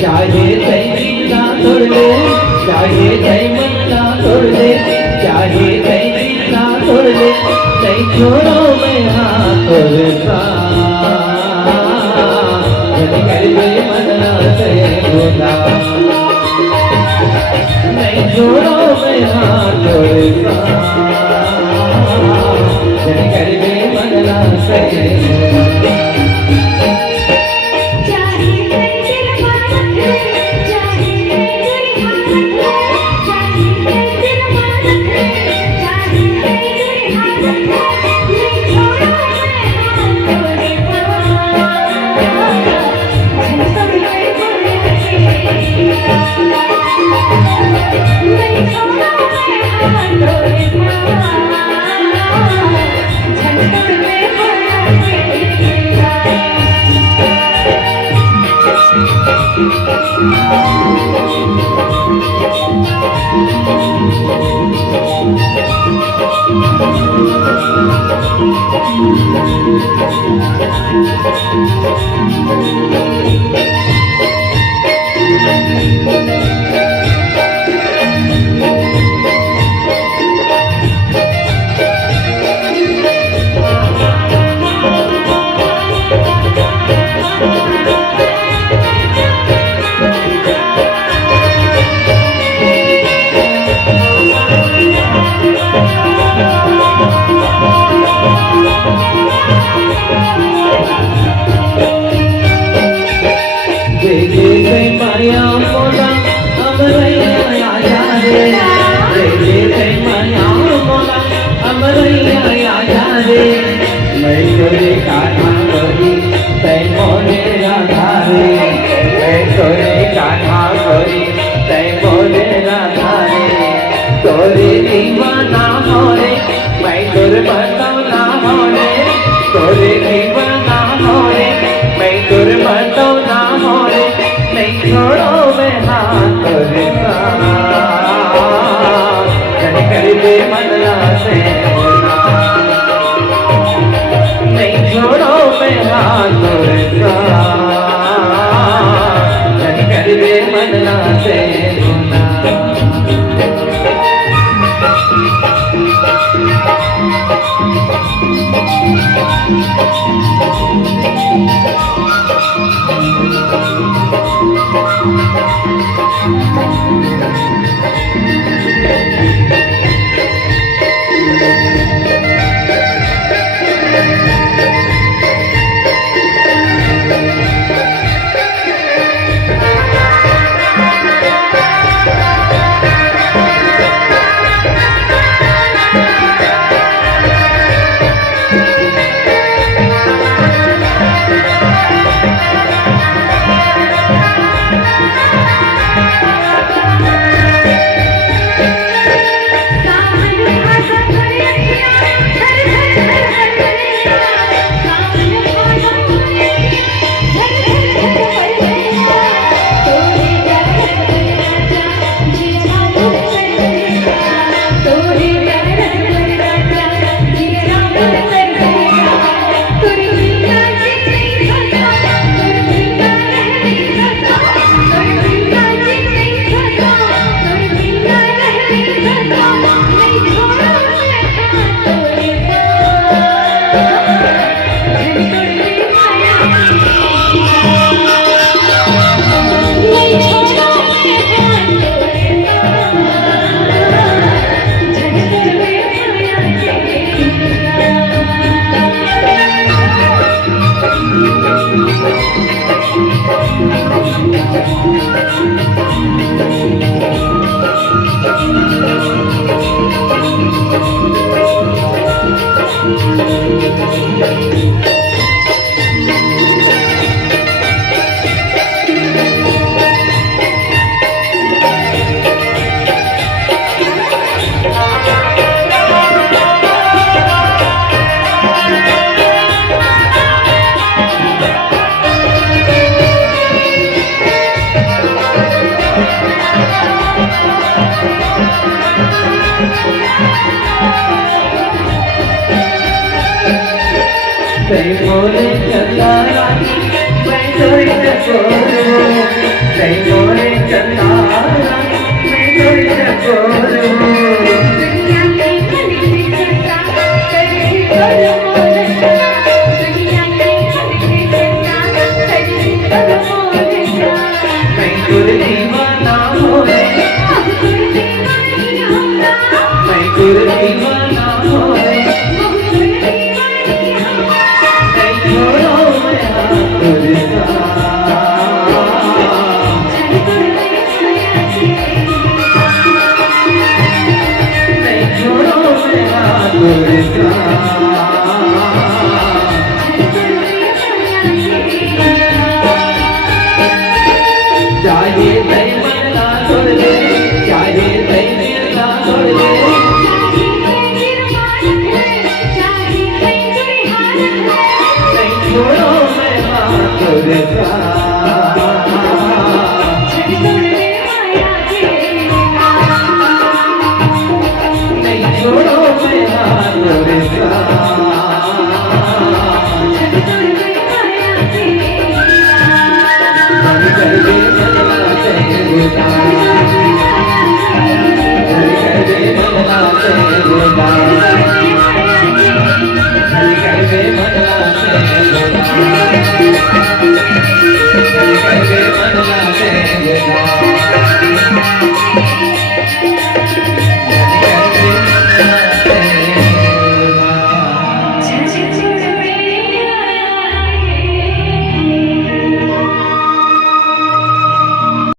चाहे तई ना तोड़ ले, चाहे तई मन ना तोड़ ले, चाहे तई ना तोड़ ले, नहीं छोड़ो मैं हाथ तोड़ता, जब कर दे मन से बोला, नहीं छोड़ो मैं हाथ तोड़ता, जब कर दे मन से बोला। तोरे दीवाना होरे मैं तोर बताना होरे, तोरे दीवाना होरे मैं तोर बताना होरे, नहीं छोड़ो मैं हाथ तोड़ता, जन कर दे मदला से बोला, नहीं छोड़ो मैं हाथ तोड़ता, जन कर दे मदला से बोला। मोरे चंदा रानी मैं तोरी न छोड़ो, चाहे